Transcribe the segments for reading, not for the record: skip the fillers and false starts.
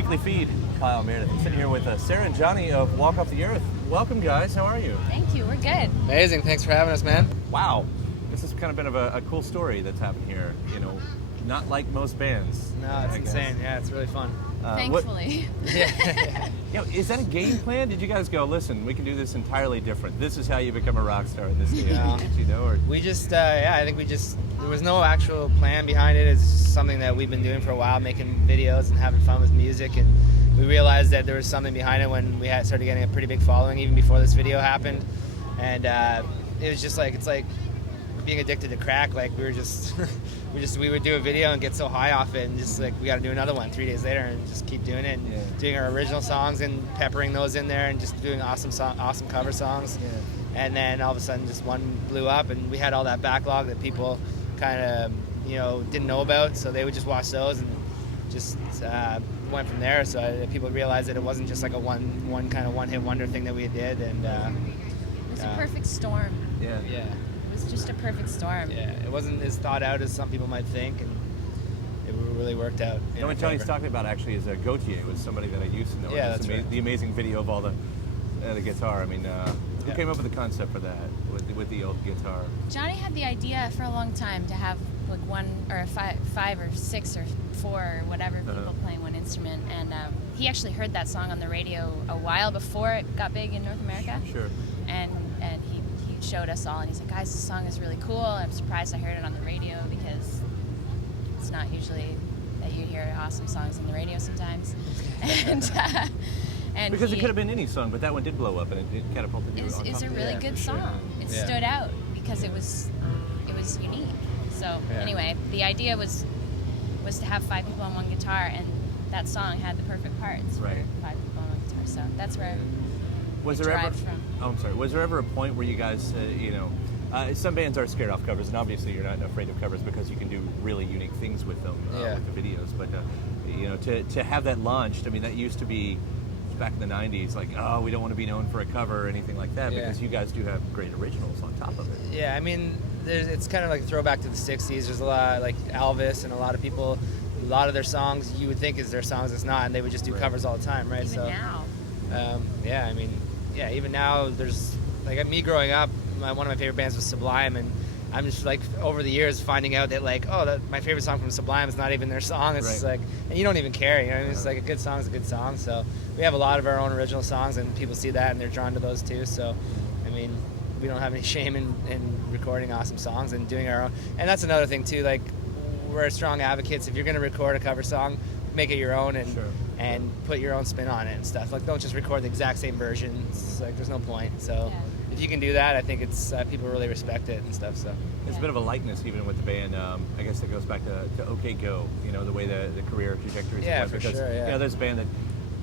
Weekly Feed. Kyle Meredith. I'm sitting here with Sarah and Johnny of Walk Off the Earth. Welcome, guys. How are you? Thank you. We're good. Amazing. Thanks for having us, man. Wow. This has kind of been a cool story that's happened here. You know, not like most bands. No, it's insane. Yeah, it's really fun. Thankfully. Yeah. You know, is that a game plan? Did you guys go, listen, we can do this entirely different. This is how you become a rock star in this day and age, you know? Or... We just, I think there was no actual plan behind it. It's just something that we've been doing for a while, making videos and having fun with music. And we realized that there was something behind it when we started getting a pretty big following, even before this video happened. And it was just like, it's like being addicted to crack. Like we were just, we would do a video and get so high off it, and just like we got to do another one 3 days later, and just keep doing it, and doing our original songs and peppering those in there, and just doing awesome cover songs. Yeah. And then all of a sudden, just one blew up, and we had all that backlog that people kind of didn't know about, so they would just watch those and just went from there. So people realized that it wasn't just like a one-hit wonder thing that we did, and it was a perfect storm. Yeah. It was just a perfect storm. Yeah, it wasn't as thought out as some people might think, and it really worked out. You know what Tony's talking about actually is Gotye, was somebody that I used to know. Yeah, that's right. The amazing video of all the guitar. I mean, who came up with the concept for that with the old guitar? Johnny had the idea for a long time to have like one or five or six or four or whatever people playing one instrument, and he actually heard that song on the radio a while before it got big in North America. Sure. And he showed us all, and he's like, guys, this song is really cool. I'm surprised I heard it on the radio, because it's not usually that you hear awesome songs on the radio sometimes. And because it could have been any song, but that one did blow up, and it catapulted you. It's a really good song. Sure. It stood out because it was unique. So anyway, the idea was to have 5 people on one guitar, and that song had the perfect parts for 5 people on one guitar. So that's where was there ever? Oh, I'm sorry. Was there ever a point where you guys, some bands are scared off covers, and obviously you're not afraid of covers because you can do really unique things with them, with the videos. But to have that launched, I mean, that used to be back in the '90s, like, oh, we don't want to be known for a cover or anything like that, because you guys do have great originals on top of it. Yeah, I mean, it's kind of like a throwback to the '60s. There's a lot like Elvis and a lot of people. A lot of their songs you would think is their songs, it's not, and they would just do covers all the time, right? Even now. Even now, there's like me growing up, one of my favorite bands was Sublime, and I'm just like over the years finding out that like, my favorite song from Sublime is not even their song. It's just like, and you don't even care, it's like a good song is a good song. So we have a lot of our own original songs, and people see that and they're drawn to those too. So I mean, we don't have any shame in recording awesome songs and doing our own. And that's another thing too, like we're strong advocates. If you're going to record a cover song, make it your own, and put your own spin on it and stuff. Like, don't just record the exact same version. It's like, there's no point. So if you can do that, I think it's people really respect it and stuff. So there's a bit of a likeness even with the band. I guess that goes back to OK Go. The way the career trajectory is. Yeah, for sure. Yeah. There's a band that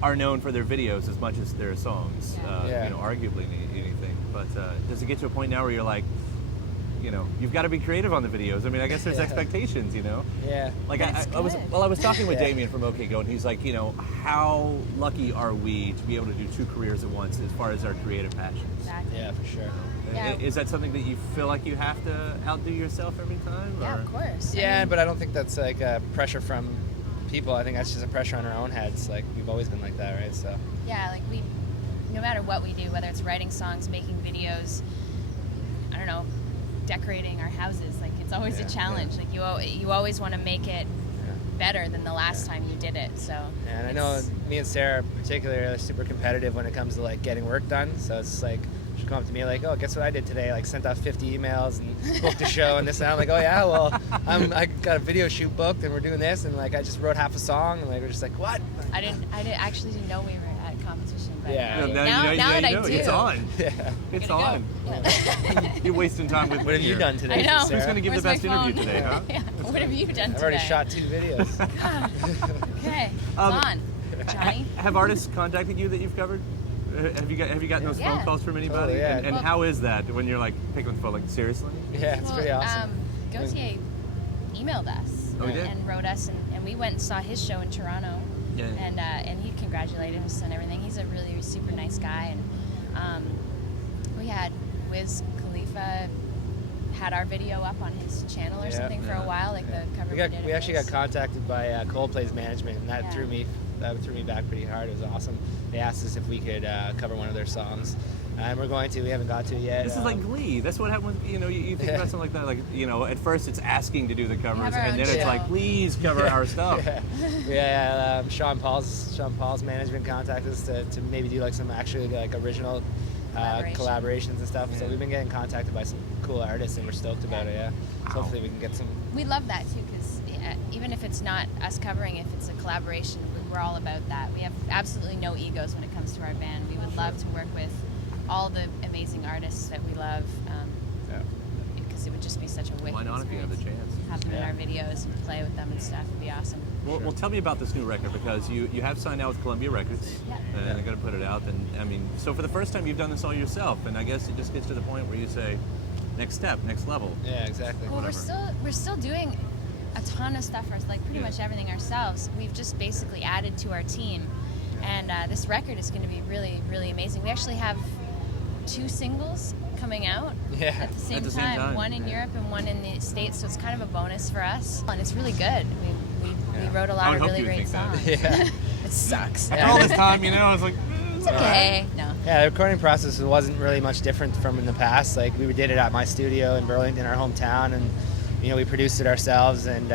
are known for their videos as much as their songs. Arguably anything. But does it get to a point now where you're like, you've got to be creative on the videos? I mean, I guess there's expectations, Yeah. Like I was talking with Damien from OK Go, and he's like, how lucky are we to be able to do 2 careers at once as far as our creative passions? Exactly. Yeah, for sure. Yeah. Is that something that you feel like you have to outdo yourself every time? Yeah, or? of course. Yeah, but I don't think that's like a pressure from people. I think that's just a pressure on our own heads. Like, we've always been like that, right? So. Yeah, like no matter what we do, whether it's writing songs, making videos, I don't know, decorating our houses, like it's always a challenge. Like you always want to make it better than the last time you did it. So and I know me and Sarah particularly are super competitive when it comes to like getting work done. So it's like she'll come up to me like, oh, guess what I did today? Like sent out 50 emails and booked a show and this and I'm like, oh yeah, well I got a video shoot booked and we're doing this, and like I just wrote half a song, and like we're just like, what? I actually didn't know we were at a competition. But yeah. Now that I do, it's on. Yeah. It's on. You're wasting time with. What have you done today? I know. Who's going to give Where's the best my phone? interview today, huh? Yeah. What have you done today? I've already shot 2 videos. Okay, it's on. Johnny? Have artists contacted you that you've covered? Have you gotten those phone calls from anybody? Oh, yeah. And how is that when you're like picking the phone? Like, seriously? Yeah, it's pretty awesome. Gotye emailed us and wrote us, and we went and saw his show in Toronto. Yeah. And he congratulated us and everything. He's a really super nice guy, and we had Wiz Khalifa had our video up on his channel or something for a while, like the cover we actually got contacted by Coldplay's management, and that threw me back pretty hard. It was awesome. They asked us if we could cover one of their songs, and we're going to. We haven't got to it yet. This is like Glee. That's what happens. You know, you think about something like that. Like, you know, at first it's asking to do the covers, and then it's like, please cover our stuff. Sean Paul's management contacted us to maybe do like some actually like original collaborations and stuff. So we've been getting contacted by some cool artists, and we're stoked about it. Yeah. So hopefully we can get some. We love that too, because even if it's not us covering, if it's a collaboration, we're all about that. We have absolutely no egos when it comes to our band. We would love to work with all the amazing artists that we love, because it would just be such a wicked Why not if you have the chance? Have them in our videos and play with them and stuff. It'd be awesome. Well, tell me about this new record, because you have signed out with Columbia Records, and they're going to put it out. And I mean, so for the first time, you've done this all yourself, and I guess it just gets to the point where you say, next step, next level. Yeah, exactly. Well, we're still doing a ton of stuff, like pretty much everything ourselves. We've just basically added to our team, and this record is going to be really, really amazing. We actually have 2 singles coming out at the same time, one in Europe and one in the States, so it's kind of a bonus for us, and it's really good. We wrote a lot of really great songs. It sucks. After all this time, you know, I was like, it's okay. No. Yeah, the recording process wasn't really much different from in the past. Like, we did it at my studio in Burlington, our hometown, and you know, we produced it ourselves, and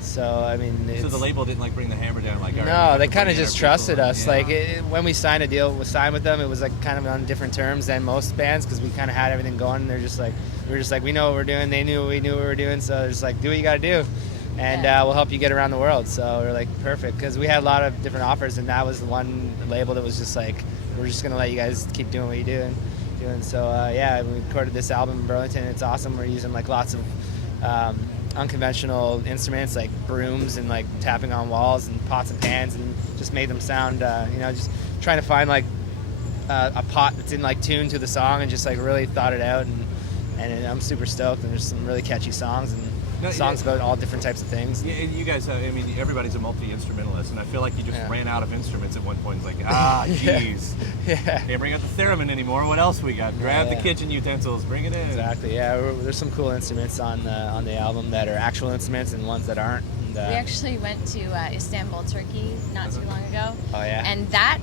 so I mean. So the label didn't like bring the hammer down, like. No, they kind of just trusted us. Yeah. Like when we signed with them, it was like kind of on different terms than most bands, because we kind of had everything going. And they're just like, we know what we're doing. They knew we knew what we were doing. So they're just like, do what you got to do, and we'll help you get around the world. So we're like, perfect, because we had a lot of different offers, and that was the one label that was just like, we're just gonna let you guys keep doing what you're doing. So we recorded this album in Burlington. It's awesome. We're using like lots of unconventional instruments like brooms and like tapping on walls and pots and pans, and just made them sound just trying to find like a pot that's in like tune to the song, and just like really thought it out, and I'm super stoked. And there's some really catchy songs, and songs about all different types of things. Yeah, you guys, I mean, everybody's a multi-instrumentalist, and I feel like you just ran out of instruments at one point. It's like, geez. Can't bring out the theremin anymore. What else we got? Grab the kitchen utensils, bring it in. Exactly, there's some cool instruments on the album that are actual instruments and ones that aren't. And, we actually went to Istanbul, Turkey not too long ago. Oh, yeah. And that,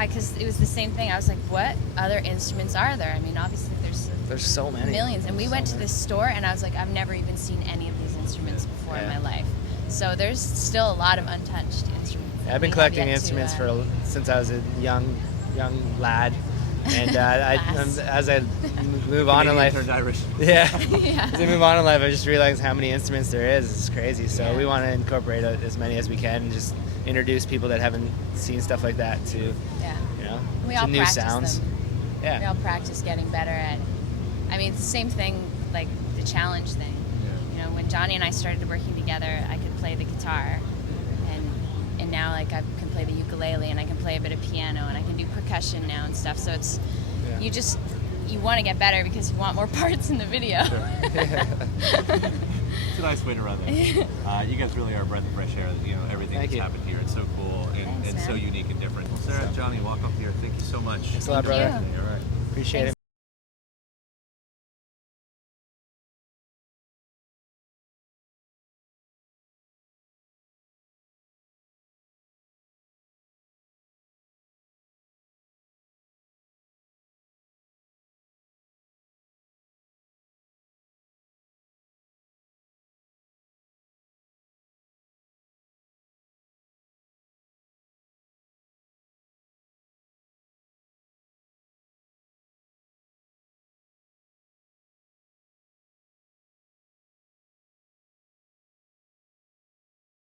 because it was the same thing. I was like, what other instruments are there? I mean, obviously there's so many. Millions. And we went to this store, and I was like, I've never even seen any of these instruments before in my life. So there's still a lot of untouched instruments. I've been collecting instruments since I was a young lad. And as I move on in life, Irish. As I move on in life, I just realized how many instruments there is. It's crazy. So we want to incorporate as many as we can, and just introduce people that haven't seen stuff like that to, to new sounds. Them. Yeah. We all practice getting better at. I mean, it's the same thing, like the challenge thing. You know, when Johnny and I started working together, I could play the guitar, and now like I can play the ukulele, and I can play a bit of piano, and I can do percussion now and stuff. So it's you want to get better because you want more parts in the video. Sure. It's a nice way to run this. You guys really are a breath of fresh air. You know, everything that's happened here. It's so cool and so unique and different. Well, Sarah, Johnny, walk up here. Thank you so much. Thanks a lot, brother. All right. Appreciate it,